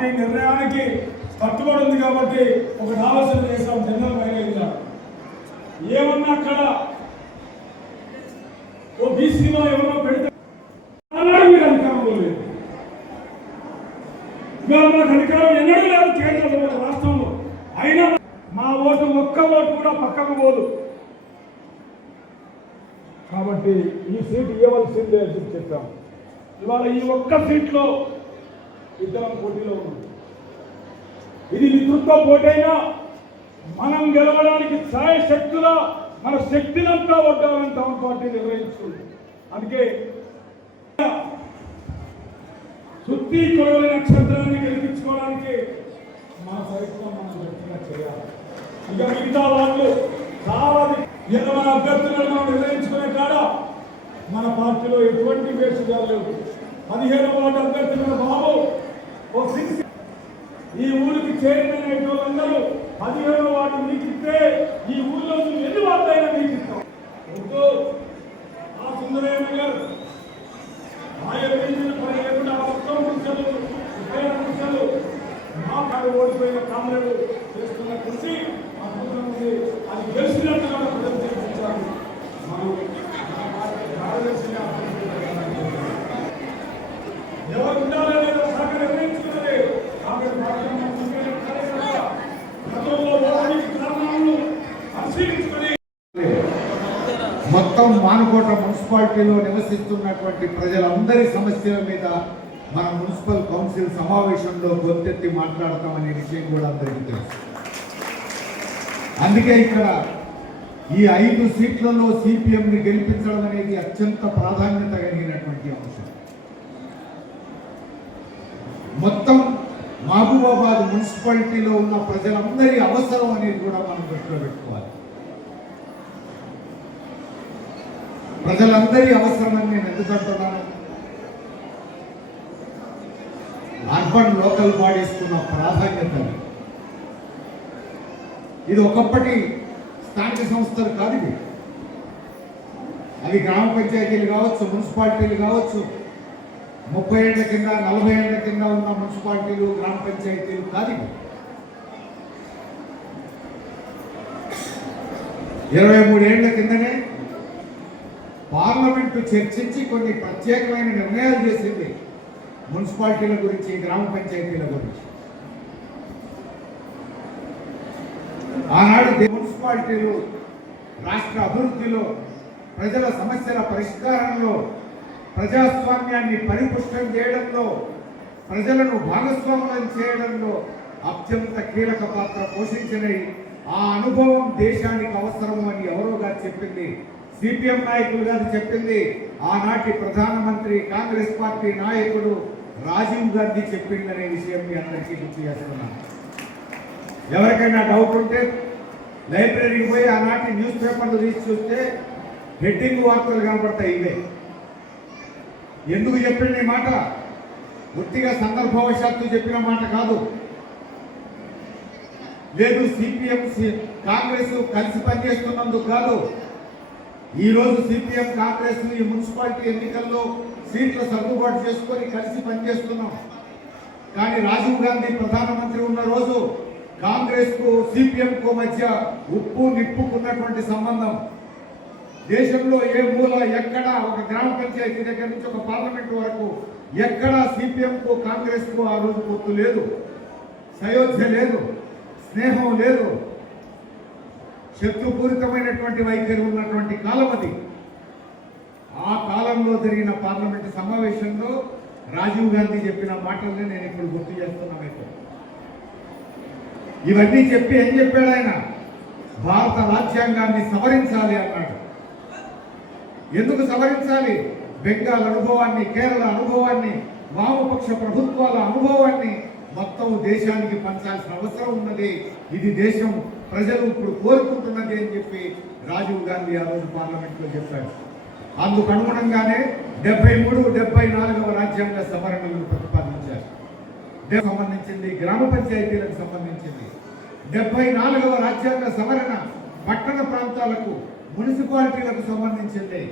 Party నిర్ణయానికి కట్టుబడి ఉంది కాబట్టి ఒక ఆలోచన చేసాం. జనరల్ మైలేజ్ ఏమన్నా అక్కడ ఓ బీసీలో ఎవరో పెడితే మీరు అధికారంలో లేదు. ఇవాళ మనకు అధికారం ఎన్నడూ లేదు కేంద్రంలో, రాష్ట్రంలో. అయినా మా ఓటు ఒక్క ఓటు కూడా పక్కకు పోదు. కాబట్టి ఈ సీటు ఇవ్వవలసిందే అని చెప్పాం. ఇవాళ ఈ ఒక్క సీట్లో ఇద్దరం పోటీలో ఉన్నాం. ఇది మిత్రుత్వ పోటైనా మనం గెలవడానికి శక్తుల మన శక్తినంతా వడ్డాలని టౌన్ పార్టీ నిర్ణయించుకుంది. అందుకే సుత్తి కొడవలి నక్షత్రాన్ని గెలిపించుకోవడానికి మన ప్రయత్నం మనం గట్టిగా చేయాలి. ఇక మిగతా వాళ్ళు చాలా మన అభ్యర్థులను మనం నిర్ణయించుకునే కాడ మన పార్టీలో ఎటువంటి వేసుగా లేవు. 15వ వార్డు అభ్యర్థుల బాబు ఈ ఊరికి చైర్మన్ అయిన వాళ్ళందరూ 15వ వార్డు మీకు ఇస్తే ఈ ఊళ్ళో ఎన్ని వార్డు అయినా మీకు ఇస్తాం. ఆ సుందరయ్య గారు ఆయన పని లేకుండా మొత్తం నిమిషాలు 30 నిమిషాలు మా కాడు ఓడిపోయిన కామరేడు చేస్తున్న కృషి అద్భుతం ఉంది. అది గెలిచినట్టుగా ప్రజలు చేయించారు. మనం కార్యదర్శిగా ఎవరు ఉండాలనే శాఖ నిర్ణయించుకున్నది కాంగ్రెస్ మొత్తం మానుకోట మున్సిపాలిటీలో నివసిస్తున్నటువంటి ప్రజలందరి సమస్యల మీద మన మున్సిపల్ కౌన్సిల్ సమావేశంలో గొంతెత్తి మాట్లాడతామనే విషయం కూడా అందరికీ తెలుసు. అందుకే ఇక్కడ ఈ 5 సీట్లలో సిపిఎంని గెలిపించడం అనేది అత్యంత ప్రాధాన్యత కలిగినటువంటి అంశం. మొత్తం మహబూబాబాద్ మున్సిపాలిటీలో ఉన్న ప్రజలందరి అవసరం అనేది కూడా మనం దృష్టిలో పెట్టుకోవాలి. ప్రజలందరి అవసరమని నేను ఎందుకంటున్నాను, అర్బన్ లోకల్ బాడీస్కున్న ప్రాధాన్యత ఇది ఒకప్పటి స్థానిక సంస్థలు కాదు. ఇవి అవి గ్రామ పంచాయతీలు కావచ్చు, మున్సిపాలిటీలు కావచ్చు, 30 ఏళ్ల కింద 40 ఏళ్ల కింద ఉన్న మున్సిపాలిటీలు గ్రామ పంచాయతీలు కాదు. 23 ఏళ్ల కిందనే పార్లమెంటు చర్చించి కొన్ని ప్రత్యేకమైన నిర్ణయాలు చేసింది మున్సిపాలిటీల గురించి, గ్రామ పంచాయతీల గురించి. ఆనాడు మున్సిపాలిటీలు రాష్ట్ర అభివృద్ధిలో, ప్రజల సమస్యల పరిష్కారంలో, ప్రజాస్వామ్యాన్ని పరిపుష్టం చేయడంలో, ప్రజలను భాగస్వాములను చేయడంలో అత్యంత కీలక పాత్ర పోషించిన ఆ అనుభవం దేశానికి అవసరము అని ఎవరో గారు చెప్పింది, సిపిఎం నాయకులు గారు చెప్పింది, ఆనాటి ప్రధానమంత్రి కాంగ్రెస్ పార్టీ నాయకుడు రాజీవ్ గాంధీ చెప్పిందనే విషయం మీ అందరికీ గుర్తు చేస్తున్నాను. ఎవరికైనా డౌట్ ఉంటే లైబ్రరీకి పోయి ఆనాటి న్యూస్ పేపర్లు తీసి చూస్తే హెడ్డింగ్ వార్తలు కనపడతాయి. ఇవే ఎందుకు చెప్పింది ఈ మాట? పూర్తిగా సందర్భవశాత్తు చెప్పిన మాట కాదు. లేదు సిపిఎం కాంగ్రెస్ కలిసి పనిచేస్తున్నందుకు కాదు. ఈరోజు సిపిఎం కాంగ్రెస్ ఈ మున్సిపాలిటీ ఎన్నికల్లో సీట్ల సర్దుబాటు చేసుకొని కలిసి పనిచేస్తున్నాం. కానీ రాజీవ్ గాంధీ ప్రధానమంత్రి ఉన్న రోజు కాంగ్రెస్కు సిపిఎంకు మధ్య ఉప్పు నిప్పుకున్నటువంటి సంబంధం. దేశంలో ఏ మూల ఎక్కడ, ఒక గ్రామ పంచాయతీ దగ్గర నుంచి ఒక పార్లమెంట్ వరకు ఎక్కడ సిపిఎంకు కాంగ్రెస్కు ఆ రోజు పొత్తు లేదు, సయోధ్య లేదు, స్నేహం లేదు, శత్రుపూరితమైనటువంటి వైఖరి ఉన్నటువంటి కాలం అది. ఆ కాలంలో జరిగిన పార్లమెంటు సమావేశంలో రాజీవ్ గాంధీ చెప్పిన మాటల్ని నేను ఇప్పుడు గుర్తు చేస్తున్నా మీకు. ఇవన్నీ చెప్పి ఏం చెప్పాడు ఆయన? భారత రాజ్యాంగాన్ని సవరించాలి అన్నాడు. ఎందుకు సవరించాలి? బెంగాల్ అనుభవాన్ని, కేరళ అనుభవాన్ని, వామపక్ష ప్రభుత్వాల అనుభవాన్ని మొత్తం దేశానికి పంచాల్సిన అవసరం ఉన్నది. ఇది దేశం ప్రజలు ఇప్పుడు కోరుకుంటున్నది అని చెప్పి రాజీవ్ గాంధీ ఆ రోజు పార్లమెంట్లో చెప్పాడు. అందుకు అనుగుణంగానే 73, 74వ రాజ్యాంగ సవరణలను ప్రతిపాదించారు. సంబంధించింది గ్రామ పంచాయతీలకు సంబంధించింది. 74వ రాజ్యాంగ సవరణ పట్టణ ప్రాంతాలకు, మున్సిపాలిటీలకు సంబంధించింది.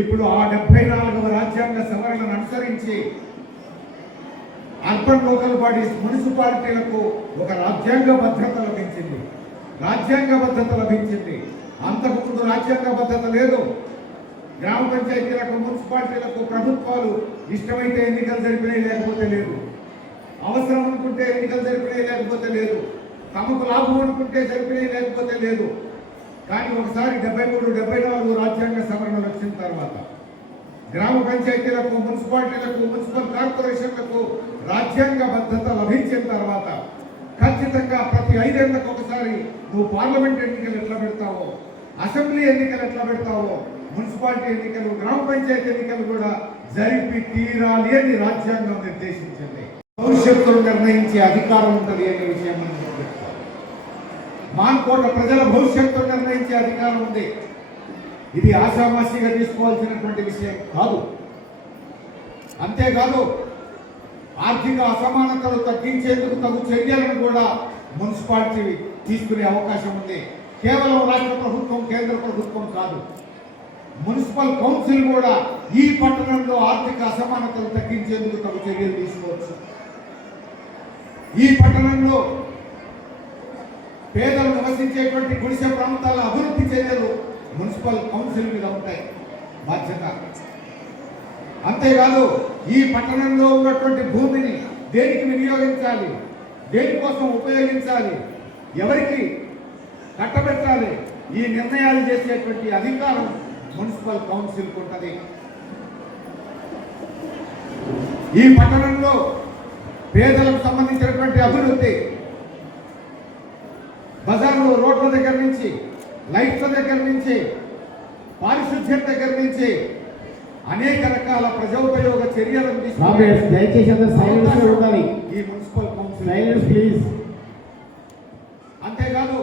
ఇప్పుడు ఆ 74వ రాజ్యాంగ సవరణను అనుసరించి అర్బన్ లోకల్ బాడీస్ మున్సిపాలిటీలకు ఒక రాజ్యాంగ భద్రత లభించింది. రాజ్యాంగ భద్రత లభించింది. అంతకుముందు రాజ్యాంగ భద్రత లేదు. గ్రామ పంచాయతీలకు మున్సిపాలిటీలకు ప్రభుత్వాలు ఇష్టమైతే ఎన్నికలు జరిపినాయి, లేకపోతే లేదు. అవసరం అనుకుంటే ఎన్నికలు జరిపినాయి, లేకపోతే లేదు. తమకు లాభం అనుకుంటే జరిపినాయి, లేకపోతే లేదు. కానీ ఒకసారి 73, 74 రాజ్యాంగ సవరణలు వచ్చిన తర్వాత గ్రామ పంచాయతీలకు మున్సిపాలిటీలకు మున్సిపల్ కార్పొరేషన్లకు రాజ్యాంగ భద్రత లభించిన తర్వాత ఖచ్చితంగా ప్రతి 5 ఏళ్లకు ఒకసారి నువ్వు పార్లమెంట్ ఎన్నికలు ఎట్లా పెడతావో, అసెంబ్లీ ఎన్నికలు ఎట్లా పెడతావో, మున్సిపాలిటీ ఎన్నికలు, గ్రామ పంచాయతీ ఎన్నికలు కూడా జరిపి తీరాలి అని రాజ్యాంగం నిర్దేశించింది. భవిష్యత్తును నిర్ణయించే అధికారం ఉంటుంది అనే విషయం మనం గుర్తించాలి. మాన్కోట ప్రజల భవిష్యత్తును నిర్ణయించే అధికారం ఉంది. ఇది ఆషామాషిగా తీసుకోవాల్సినటువంటి విషయం కాదు. అంతేకాదు ఆర్థిక అసమానతలు తగ్గించేందుకు తగు చర్యలను కూడా మున్సిపాలిటీ తీసుకునే అవకాశం ఉంది. కేవలం రాష్ట్ర ప్రభుత్వం, కేంద్ర ప్రభుత్వం కాదు, మున్సిపల్ కౌన్సిల్ కూడా ఈ పట్టణంలో ఆర్థిక అసమానతలు తగ్గించేందుకు తగు చర్యలు తీసుకోవచ్చు. ఈ పట్టణంలో పేదలు నివసించేటువంటి గుడిసె ప్రాంతాల అభివృద్ధి చర్యలు మున్సిపల్ కౌన్సిల్ మీద ఉంటాయి బాధ్యత. అంతేకాదు ఈ పట్టణంలో ఉన్నటువంటి భూమిని దేనికి వినియోగించాలి, దేనికోసం ఉపయోగించాలి, ఎవరికి కట్టబెట్టాలి, ఈ నిర్ణయాలు చేసేటువంటి అధికారం మున్సిపల్ కౌన్సిల్కి ఉంటుంది. ఈ పట్టణంలో పేదలకు సంబంధించినటువంటి అభివృద్ధి, బజార్లో రోడ్ల దగ్గర నుంచి, లైట్ల దగ్గర నుంచి, పారిశుద్ధ్యం దగ్గర నుంచి అనేక రకాల ప్రజోపయోగ చర్యలను దయచేసి ఉండాలి. ఈ మున్సిపల్ కౌన్సిల్ ప్లీజ్. అంతేకాదు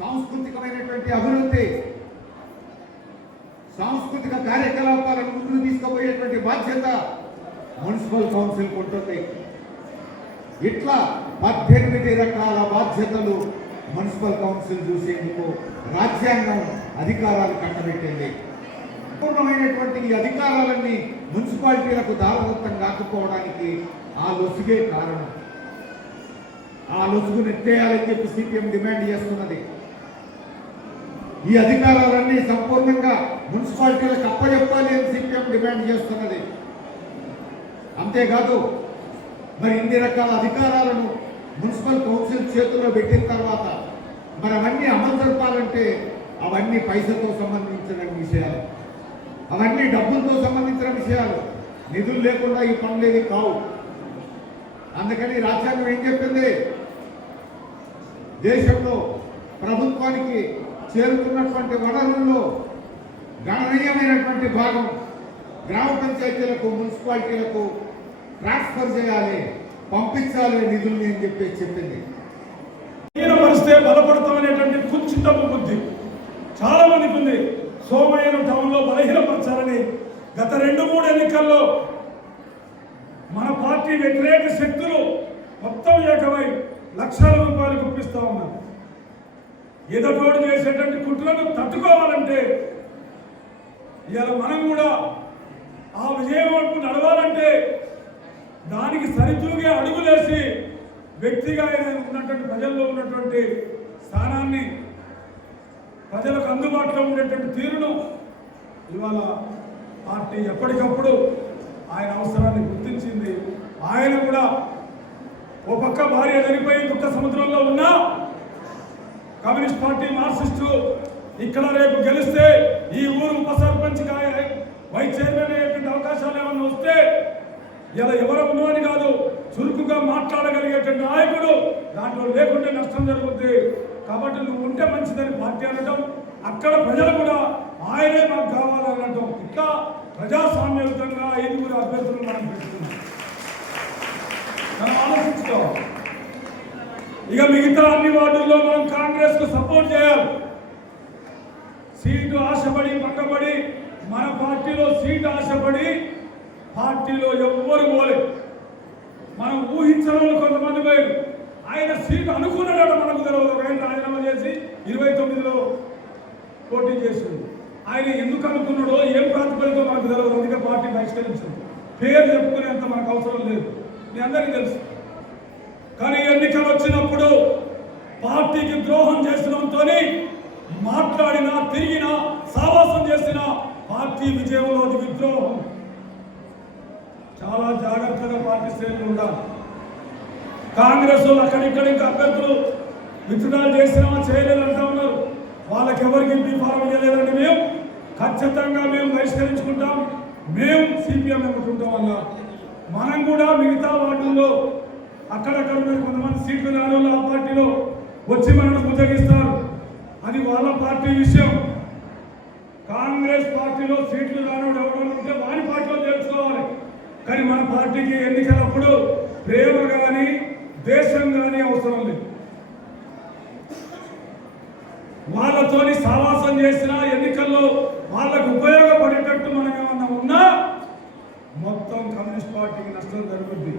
సాంస్కృతికమైనటువంటి అభివృద్ధి, సాంస్కృతిక కార్యకలాపాలను ముందుకు తీసుకుపోయేటువంటి బాధ్యత మున్సిపల్ కౌన్సిల్ ఉంటుంది. ఇట్లా 18 రకాల బాధ్యతలు మున్సిపల్ కౌన్సిల్ చూసేందుకు రాజ్యాంగం అధికారాలు కట్టబెట్టింది. పూర్ణమైనటువంటి ఈ అధికారాలన్నీ మున్సిపాలిటీలకు దారదత్తం కాకపోవడానికి ఆ లొసుగే కారణం. ఆ లొసుగును ఎత్తేయాలని చెప్పి సిపిఎం డిమాండ్ చేస్తున్నది. ఈ అధికారాలన్నీ సంపూర్ణంగా మున్సిపాలిటీలకు అప్పచెప్పాలి అని సిపిఎం డిమాండ్ చేస్తున్నది. అంతేకాదు మరి ఇన్ని రకాల అధికారాలను మున్సిపల్ కౌన్సిల్ చేతుల్లో పెట్టిన తర్వాత మరి అవన్నీ అమలు జరపాలంటే అవన్నీ పైసతో సంబంధించిన విషయాలు, అవన్నీ డబ్బులతో సంబంధించిన విషయాలు. నిధులు లేకుండా ఈ పనులేవి కావు. అందుకని రాజ్యాంగం ఏం చెప్పింది? దేశంలో ప్రభుత్వానికి చేరుతున్నటువంటి వనరుల్లో గణనీయమైనటువంటి భాగం గ్రామ పంచాయతీలకు, మున్సిపాలిటీలకు ట్రాన్స్ఫర్ చేయాలి, పంపించాలి నిధుల్ని అని చెప్పింది. పరిస్థితే బలపడతామనేటువంటి కుంచితపు బుద్ధి చాలా మందికి ఉంది. సోమయ్యను టౌన్లో బలహీనపరచాలని గత 2-3 ఎన్నికల్లో మన పార్టీ వ్యతిరేక శక్తులు మొత్తం ఏకమై లక్షల రూపాయలు గుప్పిస్తా ఉన్నారు. ఎదటోడు చేసేటువంటి కుట్రను తట్టుకోవాలంటే ఇవాళ మనం కూడా ఆ విజయం వైపు నడవాలంటే దానికి సరితూగే అడుగులేసి వ్యక్తిగా ఉన్నటువంటి ప్రజల్లో ఉన్నటువంటి స్థానాన్ని, ప్రజలకు అందుబాటులో ఉండేటువంటి తీరును ఇవాళ పార్టీ ఎప్పటికప్పుడు ఆయన అవసరాన్ని గుర్తించింది. ఆయన కూడా ఓ పక్క భార్య చనిపోయి దుఃఖ సముద్రంలో ఉన్నా కమ్యూనిస్ట్ పార్టీ మార్క్సిస్టు ఇక్కడ రేపు గెలిస్తే ఈ ఊరు ఉప సర్పంచ్ వైస్ చైర్మన్ అయ్యేటువంటి అవకాశాలు ఏమన్నా వస్తే ఇలా ఎవరు ఉన్నదని కాదు, చురుకుగా మాట్లాడగలిగేటువంటి నాయకుడు దాంట్లో లేకుంటే నష్టం జరుగుద్ది. కాబట్టి నువ్వు ఉంటే మంచిదని పార్టీ అనడం, అక్కడ ప్రజలు కూడా ఆయనే మాకు కావాలనడం, ఇట్లా ప్రజాస్వామ్యయుతంగా 5 అభ్యర్థులు మనం పెట్టుకున్నాం. మనం ఆలోచించుకోవాలి. ఇక మిగతా అన్ని వార్డుల్లో మనం కాంగ్రెస్ కు సపోర్ట్ చేయాలి. సీటు ఆశపడి పక్కబడి, మన పార్టీలో సీటు ఆశపడి పార్టీలో ఎవ్వరు పోలేదు. మనం ఊహించిన వాళ్ళు కొంతమంది పోయారు. ఆయన సీటు అనుకున్నాడట మనకు తెలియదు. ఆయన రాజీనామా చేసి 29లో పోటీ చేసింది. ఆయన ఎందుకు అనుకున్నాడో, ఏం ప్రాతిపదికో మనకు తెలియదు. అందుకే పార్టీ బహిష్కరించింది. పేరు చెప్పుకునేంత మనకు అవసరం లేదు. మీ అందరికీ తెలుసు. కానీ ఎన్నికలు వచ్చినప్పుడు పార్టీకి ద్రోహం చేసినంతో మాట్లాడినా తిరిగినా సావాసం చేసిన పార్టీ విజయంలో అది విద్రోహం. చాలా జాగ్రత్తగా పార్టీ శ్రేణులు ఉండాలి. కాంగ్రెస్ వాళ్ళు అక్కడిక్కడ ఇంకా అభ్యర్థులు విత్డ్రాల్ చేసినా చేయలేదంటా ఉన్నారు. వాళ్ళకి ఎవరికి బీఫారం ఇవ్వలేదండి. మేము ఖచ్చితంగా బహిష్కరించుకుంటాం. మేము సిపిఎం ఎమ్ముకుంటాం వల్ల మనం కూడా మిగతా వార్డుల్లో అక్కడక్కడ కొంతమంది సీట్లు రాని వాళ్ళు ఆ పార్టీలో వచ్చి మనల్ని బుద్ధగిస్తారు. అది వాళ్ళ పార్టీ విషయం. కాంగ్రెస్ పార్టీలో సీట్లు రానివాడు ఎవడో ఉంటే వారి పార్టీలో తెలుసుకోవాలి. కానీ మన పార్టీకి ఎన్నికలప్పుడు ప్రేమ కానీ దేశం కానీ అవసరం లేదు. వాళ్ళతోని సావాసం చేసిన ఎన్నికల్లో వాళ్ళకు ఉపయోగపడేటట్టు మనం ఏమన్నా ఉన్నా మొత్తం కమ్యూనిస్ట్ పార్టీకి నష్టం జరుగుతుంది.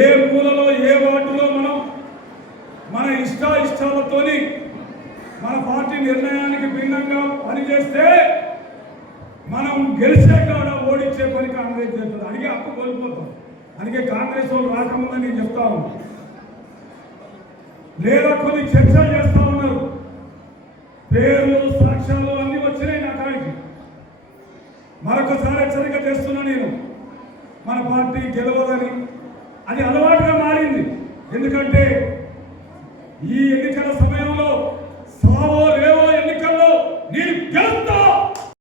ఏ మూలలో ఏ వార్డులో మనం మన ఇష్టాలతోని మన పార్టీ నిర్ణయానికి భిన్నంగా పనిచేస్తే మనం గెలిచే కాడ ఓడించే పని కాంగ్రెస్ చేస్తుంది. అందుకే హక్కు కోల్పోతాం. అందుకే కాంగ్రెస్ వాళ్ళు రాకముందని నేను చెప్తా ఉన్నాను. లేదా కొన్ని చర్చలు చేస్తా ఉన్నారు. పేర్లు సాక్ష్యాలు అన్ని వచ్చినాయి నా కాడికి. మరొకసారి హెచ్చరిక చేస్తున్నా నేను, మన పార్టీ గెలవదని. అది అలవాటుగా మారింది. ఎందుకంటే ఈ ఎన్నికల